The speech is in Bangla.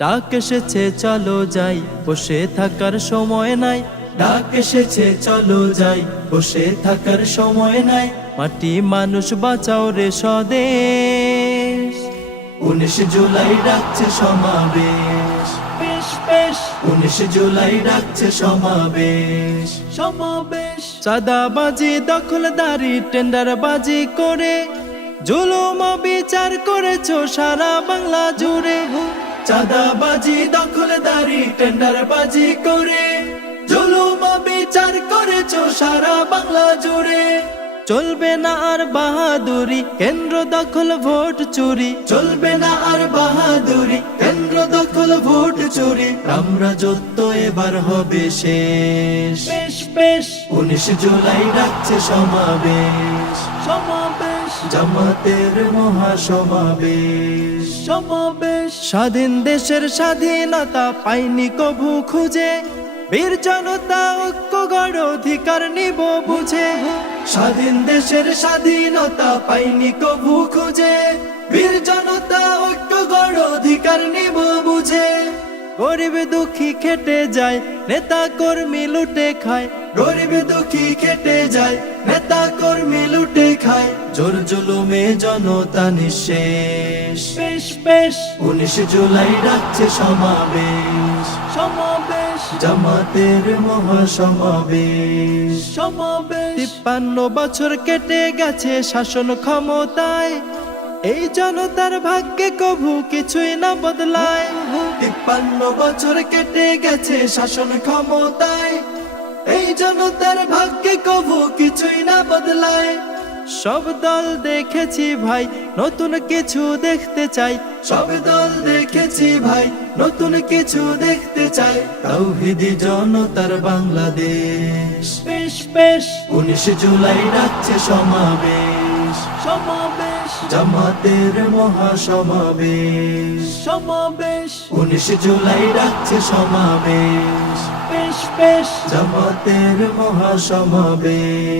ডাক এসেছে চলো যাই, বসে থাকার সময় নাই। ডাক এসেছে চলো যাই, বসে থাকার সময় নাই। মাটি মানুষ বাঁচাও রে স্বদেশ। 19 জুলাই ডাকছে সমাবেশ, 19 জুলাই ডাকছে সমাবেশ, সমাবেশ। চাঁদাবাজি, দখলদারি, টেন্ডারবাজি করে জুলুম বিচার করেছো সারা বাংলা জুড়ে। চাঁদাবাজি, দখলদারি, টেন্ডারবাজি করে জুলুম বিচার করেছো সারা বাংলা জুড়ে। চলবে না আর বাহাদুরি, কেন্দ্র দখল ভোট চুরি। চলবে না আর বাহাদুরি, কেন্দ্র দখল ভোট চুরি। রামরাজত্ব এবার হবে শেষ। 19 জুলাই ডাকছে সমাবেশ, সমাবেশ। জামাতের মহাসমাবেশ, সমাবেশ। স্বাধীন দেশের স্বাধীনতা পাইনি কভু খুঁজে, বীর জনতা ঐক্য গড় অধিকার নিব বুঝে। স্বাধীন দেশের স্বাধীনতা পাইনি কভু খুঁজে, বীর জনতা ঐক্য গড় অধিকার নিব বুঝে। গরিব দুঃখী খেটে যায়, নেতা কর্মী লুটে খায়। গরিব দুঃখী খেটে যায়, নেতা কর্মী লুটে খায়। জোর জুলুমে জনতা নিঃশেষ। 19 জুলাই ডাকছে সমাবেশ, সমাবেশ। জামাতের মহাসমাবেশ, সমাবেশ। 53 বছর কেটে গেছে শাসন ক্ষমতায়, এই জনতার ভাগ্যে কভু কিছুই না বদলায়। 53 বছর কেটে গেছে শাসন ক্ষমতায়, এই জনতার ভাগ্যে কভু কিছুই না বদলায়। সব দল দেখেছি ভাই, নতুন কিছু দেখতে চাই। সব দল দেখেছি ভাই, নতুন কিছু দেখতে চাই। তাওহীদি জনতার বাংলাদেশ। 19 জুলাই ডাকছে সমাবেশ, সমাবেশ। জামাতের মহাসমাবেশ, সমাবেশ। 19 জুলাই ডাকছে সমাবেশ, জামাতের মহাসমাবেশ।